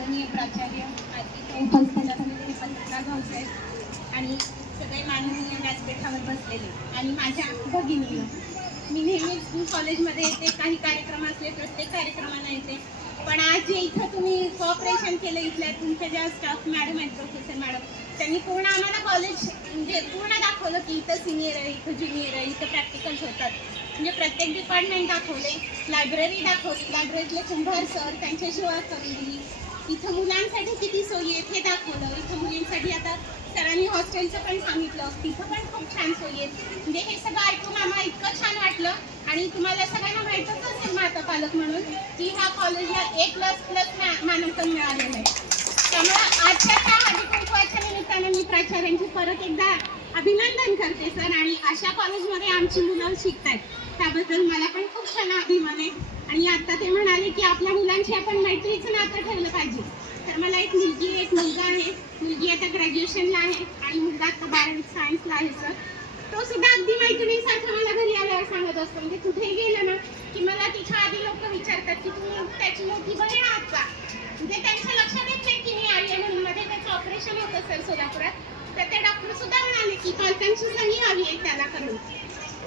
आदरणीय प्राचार्य आणि सगळे माननीय व्यासपीठावर बसलेले आणि माझ्या भगिनी मी नेहमीच कॉलेजमध्ये येते काही कार्यक्रम असले प्रत्येक कार्यक्रमाला येते. पण आज जे इथं तुम्ही कॉपरेशन केलं इथल्या तुमच्या ज्या स्टाफ मॅडम आहेत प्रोफेसर मॅडम त्यांनी पूर्ण आम्हाला कॉलेज म्हणजे पूर्ण दाखवलं की इथं सिनियर आहे इथं ज्युनियर आहे इथं प्रॅक्टिकल्स होतात. म्हणजे प्रत्येक डिपार्टमेंट दाखवले लायब्ररी दाखवली लायब्ररीतले कुंभार सर त्यांच्याशी ओळख करून दिली. इथं मुलांसाठी किती सोयी आहेत हे दाखवलं. इथं मुलींसाठी आता सरांनी हॉस्टेलचं पण सांगितलं. तिथं पण खूप छान सोयी आहेत. म्हणजे हे सगळं ऐकून आम्हाला इतकं छान वाटलं. आणि तुम्हाला सगळ्यांना माहीतच असेल माता पालक म्हणून की ह्या कॉलेजला ए प्लस प्लस मानांकन मिळालेलं आहे. त्यामुळे आजच्या त्या हळदीकुंकवाच्या निमित्तानं मी प्राचार्यांची परत एकदा अभिनंदन करते सर. आणि अशा कॉलेजमध्ये आमची मुलं शिकत आहेत त्याबद्दल मला पण खूप छान अभिमान आहे. आणि आता ते म्हणाले की आपल्या मुलांशी आपण मैत्रीचं नातं ठेवलं पाहिजे. तर मला एक मुलगी एक मुलगा आहे. मुलगी आता ग्रॅज्युएशनला आहे आणि मुलगा आता बारावी सायन्सला आहे सर तो सुद्धा अगदी मैत्रिणीसारखं मला घरी आल्यावर सांगत असतो म्हणजे कुठे गेलं ना की मला तिच्या आधी लोक विचारतात की तुम्ही त्याची मोठी बहीण आहात का? म्हणजे त्यांच्या लक्षात येत नाही की मी आई आहे म्हणून. मध्ये त्याचं ऑपरेशन होतं सर सोलापुरात. तर ते डॉक्टर सुद्धा म्हणाले की पालकांची सही हवी आहे त्याला करून.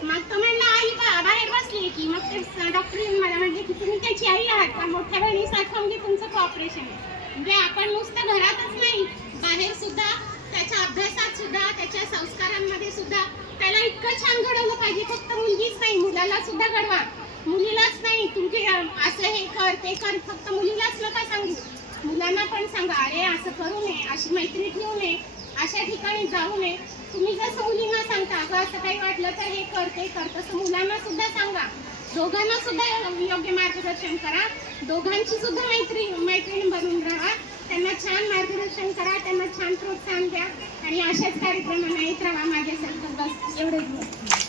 मग तो म्हणला आई बा बाहेर बसली की मग ते डॉक्टर मला म्हणजे की तुम्ही त्याची आई आहात का मोठ्या बहिणीसारखं म्हणजे तुमचं कॉपरेशन आहे म्हणजे आपण नुसतं घरातच नाही बाहेर सुद्धा त्याच्या अभ्यासात सुद्धा त्याच्या संस्कारांमध्ये सुद्धा त्याला इतकं छान घडवलं पाहिजे फक्त मुलगीच नाही मुलाला सुद्धा घडवा मुलीलाच नाही तुमचे असं हे कर ते कर फक्त मुलीलाच नका सांगू मुलांना पण सांगा अरे असं करू नये अशी मैत्री ठेवू नये अशा ठिकाणी जाऊ नये तुम्ही जसं मुलींना सांगता अगं असं काही वाटलं तर हे कर ते कर तसं मुलांना सुद्धा सांगा. दोघांना सुद्धा योग्य मार्गदर्शन करा. दोघांची सुद्धा मैत्री मैत्रीण बनून राहा. त्यांना छान मार्गदर्शन करा. त्यांना छान प्रोत्साहन द्या. आणि अशाच कार्यक्रमांना येत राहा. माझ्यासारखं बस. एवढंच.